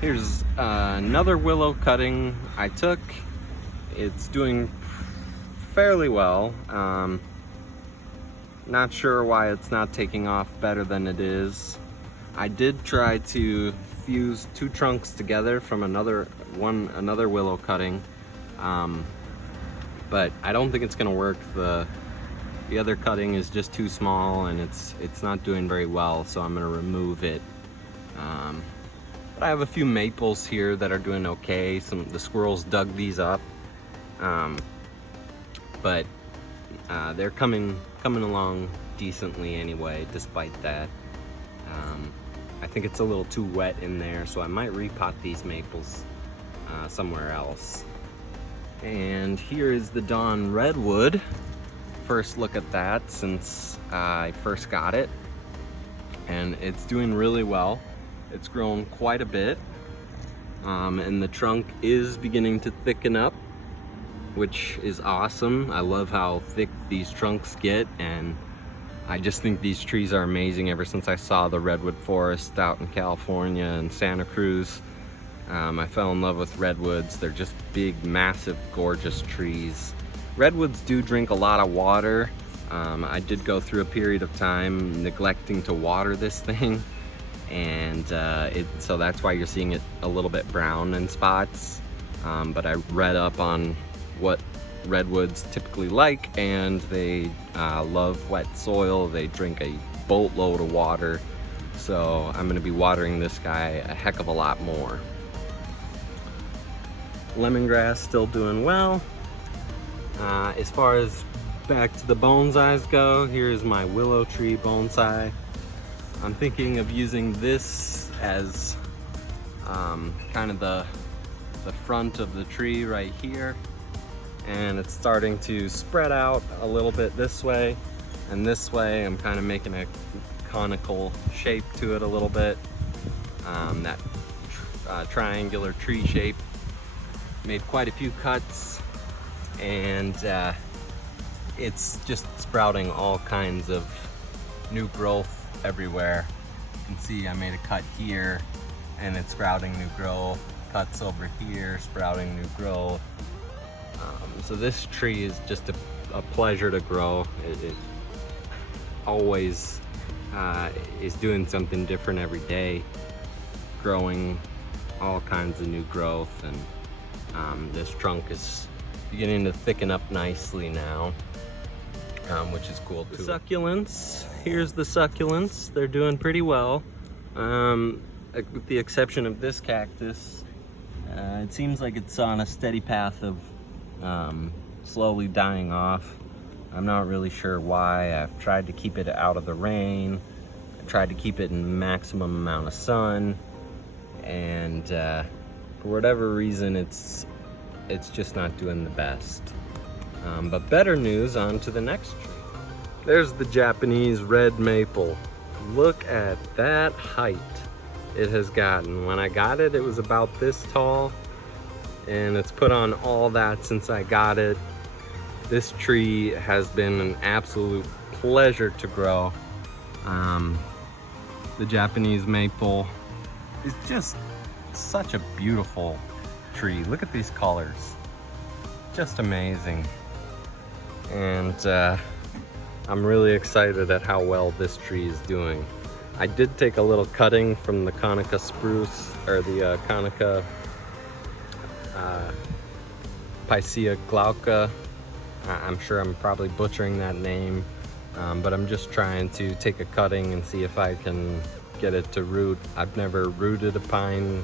Here's another willow cutting I took. It's doing fairly well. Not sure why it's not taking off better than it is. I did try to fuse two trunks together from another willow cutting, but I don't think it's gonna work. The other cutting is just too small and it's not doing very well, so I'm gonna remove it. But I have a few maples here that are doing okay. The squirrels dug these up, but they're coming along decently anyway, despite that. I think it's a little too wet in there, so I might repot these maples somewhere else. And here is the Dawn Redwood. First look at that since I first got it, and it's doing really well. It's grown quite a bit, and the trunk is beginning to thicken up, which is awesome. I love how thick these trunks get, and I just think these trees are amazing. Ever since I saw the redwood forest out in California and Santa Cruz, I fell in love with redwoods. They're just big, massive, gorgeous trees. Redwoods do drink a lot of water. I did go through a period of time neglecting to water this thing, and so that's why you're seeing it a little bit brown in spots. But I read up on what redwoods typically like, and they love wet soil. They drink a boatload of water, so I'm going to be watering this guy a heck of a lot more. Lemongrass still doing well. As far as back to the bonsais go, here's my willow tree bonsai. I'm thinking of using this as kind of the front of the tree right here, and it's starting to spread out a little bit this way and this way. I'm kind of making a conical shape to it a little bit, that triangular tree shape. Made quite a few cuts, and it's just sprouting all kinds of new growth everywhere. You can see I made a cut here and it's sprouting new growth, cuts over here sprouting new growth. So this tree is just a pleasure to grow. It always is doing something different every day, growing all kinds of new growth, and this trunk is beginning to thicken up nicely now, which is cool too. The succulents, here's the succulents. They're doing pretty well, with the exception of this cactus. It seems like it's on a steady path of slowly dying off. I'm not really sure why. I've tried to keep it out of the rain. I tried to keep it in maximum amount of sun, and for whatever reason, it's just not doing the best. But better news, on to the next tree. There's the Japanese red maple. Look at that height it has gotten. When I got it, it was about this tall, and it's put on all that since I got it. This tree has been an absolute pleasure to grow. The Japanese maple is just such a beautiful tree. Look at these colors, just amazing. And I'm really excited at how well this tree is doing. I did take a little cutting from the Conica spruce, or the Conica Picea glauca. I'm sure I'm probably butchering that name, but I'm just trying to take a cutting and see if I can get it to root. I've never rooted a pine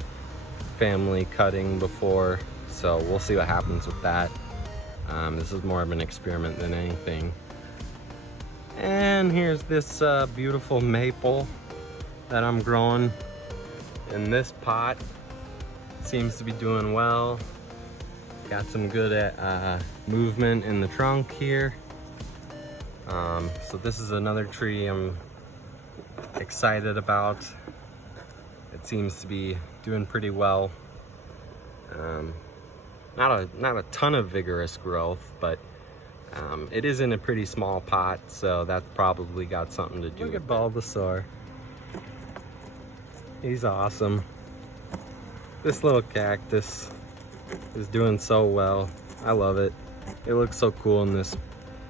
family cutting before, so we'll see what happens with that. This is more of an experiment than anything. And here's this beautiful maple that I'm growing in this pot. Seems to be doing well. Got some good movement in the trunk here. So this is another tree I'm excited about. It seems to be doing pretty well. Not a ton of vigorous growth, but it is in a pretty small pot, so that's probably got something to do with it. Look at Bulbasaur. He's awesome. This little cactus is doing so well. I love it. It looks so cool in this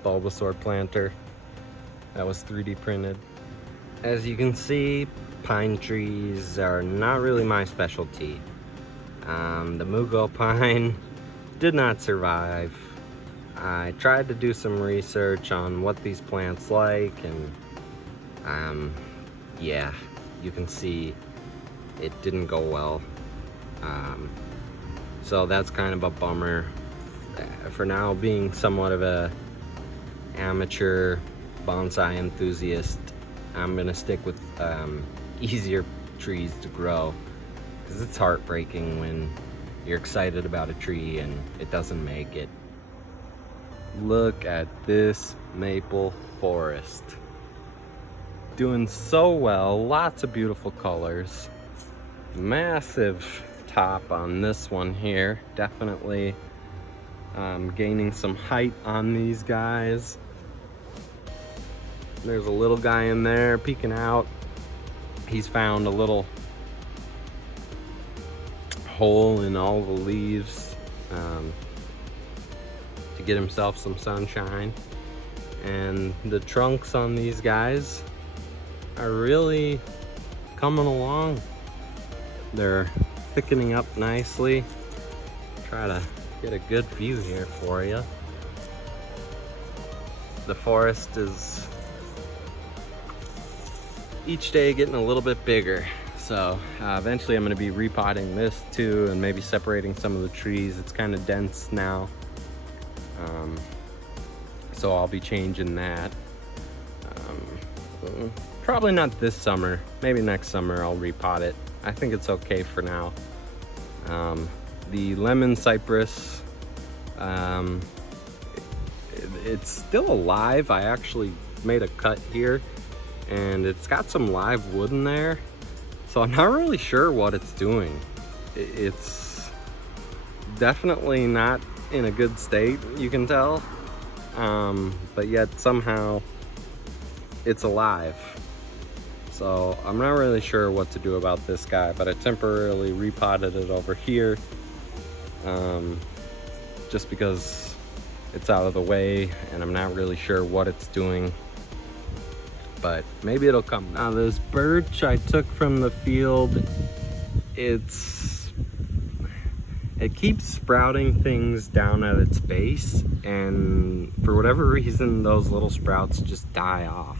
Bulbasaur planter that was 3D printed. As you can see, pine trees are not really my specialty. The Mugo pine did not survive. I tried to do some research on what these plants like, and yeah, you can see it didn't go well. So that's kind of a bummer. For now, being somewhat of a amateur bonsai enthusiast, I'm gonna stick with easier trees to grow, because it's heartbreaking when you're excited about a tree and it doesn't make it. Look at this maple forest. Doing so well, lots of beautiful colors. Massive top on this one here. Definitely gaining some height on these guys. There's a little guy in there peeking out. He's found a little hole in all the leaves to get himself some sunshine. And the trunks on these guys are really coming along. They're thickening up nicely. Try to get a good view here for you. The forest is each day getting a little bit bigger. So eventually I'm going to be repotting this too, and maybe separating some of the trees. It's kind of dense now. So I'll be changing that. Probably not this summer. Maybe next summer I'll repot it. I think it's okay for now. The lemon cypress, it's still alive. I actually made a cut here, and it's got some live wood in there. So I'm not really sure what it's doing. It's definitely not in a good state, you can tell. But yet somehow it's alive. So I'm not really sure what to do about this guy, but I temporarily repotted it over here, just because it's out of the way and I'm not really sure what it's doing. But maybe it'll come. Now this birch I took from the field, it keeps sprouting things down at its base, and for whatever reason those little sprouts just die off.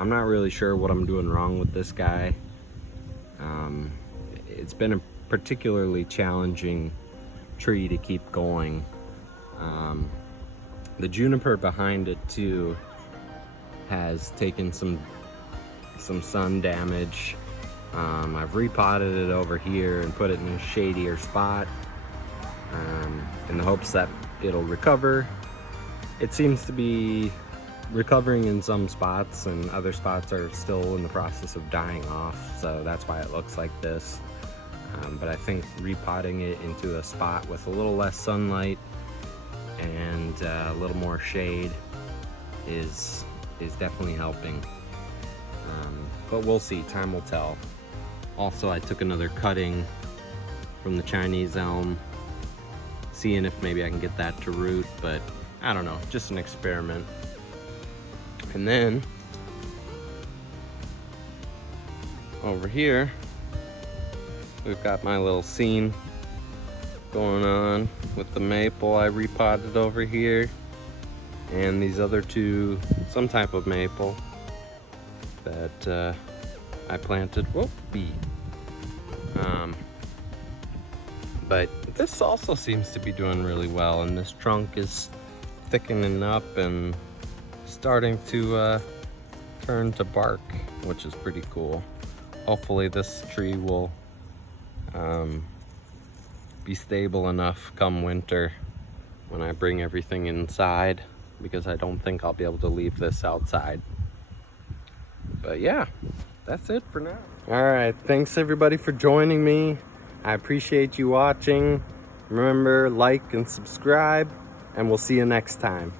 I'm not really sure what I'm doing wrong with this guy. It's been a particularly challenging tree to keep going. The juniper behind it too has taken some sun damage. I've repotted it over here and put it in a shadier spot in the hopes that it'll recover. It seems to be recovering in some spots, and other spots are still in the process of dying off, so that's why it looks like this. But I think repotting it into a spot with a little less sunlight and a little more shade is definitely helping. But we'll see, time will tell. Also, I took another cutting from the Chinese elm, seeing if maybe I can get that to root, but I don't know, just an experiment. And then over here we've got my little scene going on with the maple I repotted over here, and these other two, some type of maple that I planted. Whoopee. But this also seems to be doing really well, and this trunk is thickening up and starting to turn to bark, which is pretty cool. Hopefully this tree will be stable enough come winter when I bring everything inside, because I don't think I'll be able to leave this outside. But yeah, that's it for now. All right, thanks everybody for joining me. I appreciate you watching. Remember, like and subscribe, and we'll see you next time.